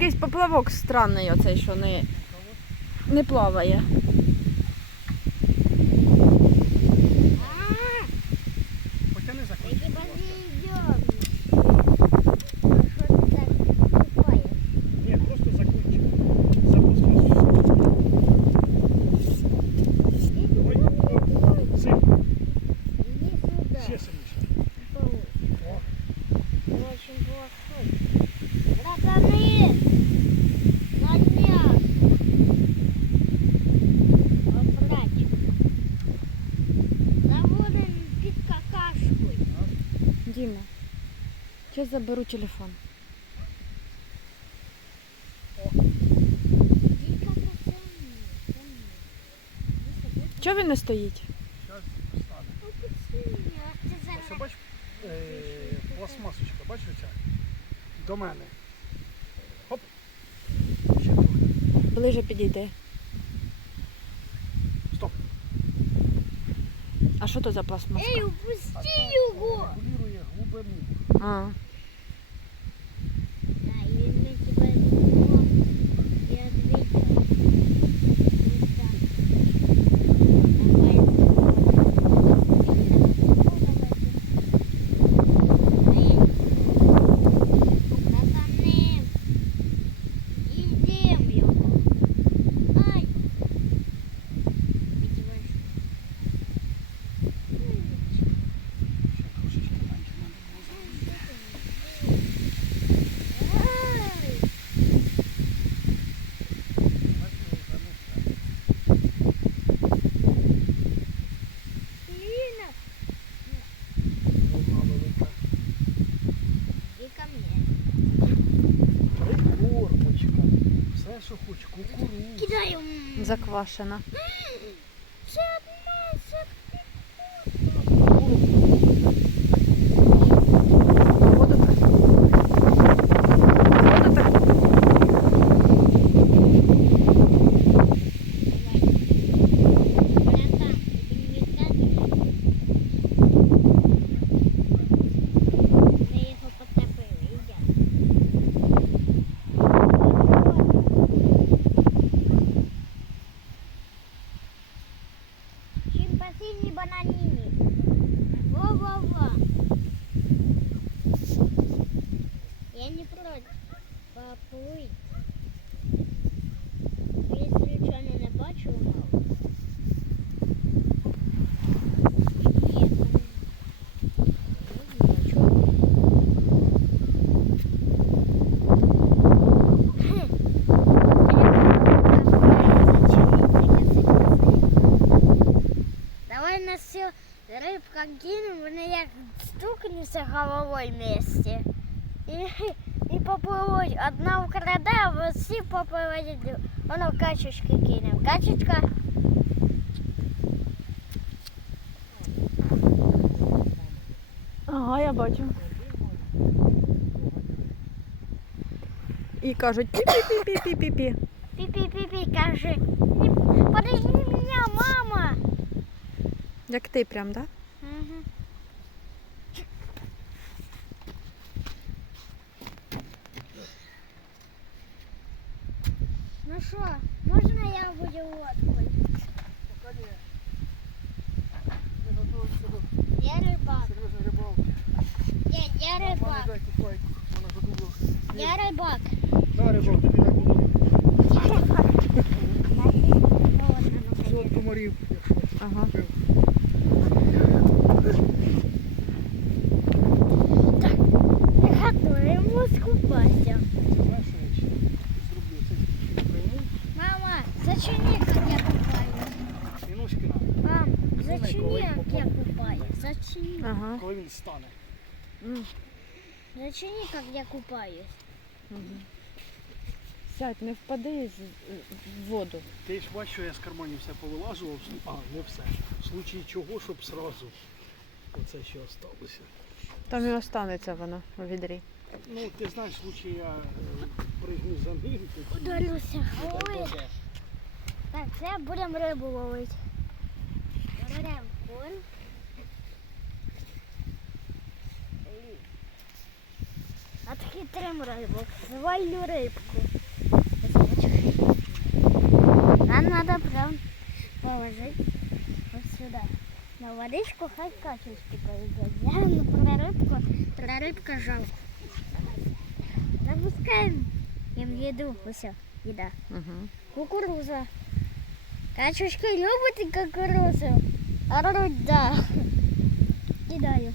якийсь поплавок странний оцей, що не, не плаває. Зараз заберу телефон. Чого він не стоїть? зараз Ось бач, пластмасочка, бачиш оця? До мене. Хоп. Ще трохи. Ближе підійди. Стоп. А що то за пластмаска? Ей, упусти його! регулює глибину. А, заквашена. Це одна, це Воду так. Воду так. Братан, тобі не віддати? Ми його потопили, йдемо. Чимпасіні бананіні. Во-во-во. Я не против. поплыть. Если нічого не бачу, мало. Ні, ну, не бачу. Давай на всю рибка кинем, вони як стукнуться головою вместе. І, і попливуть. Одна вкраде, а всі попливуть. Воно качечки кинем. Качечка. Ага, я бачу. І кажуть пі-пі-пі-пі-пі-пі. Пі-пі-пі-пі, каже. Подожди меня, мама. Як ти прям, так? Мгм. Ну що, можна я буду лодкою? Пока ні. Ми готуємося до Я рибак. серйозної рибалки. Я, я Мамі рибак. дай купайку, вона задумала. Я рибак. Да, рибак, тобі на голову. Я рибак. Золото комарів, якщо Ага. пив. Готуємо скупатися. Знаєш, що я Як я купаюсь. і ножки. Мам, як я купаюсь. Зачини. Ага. Коли він стане. М, Зачини, як я купаюсь. мгм. Сядь, не впади з- в воду. Ти ж бачиш, що я з карманів все повилажував, а не все. В случаї чого, щоб сразу. Оце ще осталося. Там і останеться воно у відрі. Ну, ти знаєш, в случаї я е, пригну за ним, так головою. Так, це будем рыбу ловить. Берем корм. А Отхитрим рибу. Звальну рибку. Нам надо прям положить вот сюда На водичку хай качечки поведет. Я на прорыбку, прорыбка жалко. Запускаем им еду, все, еда. Угу. Кукуруза. Качечка любит кукурузу. Орут, да. Кидаю.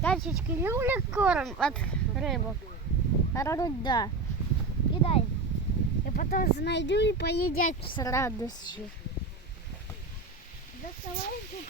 Качечки люблять корм от рыбок. Орут, да. Кидаю. И потом знайду и поедят с радостью. Доставайте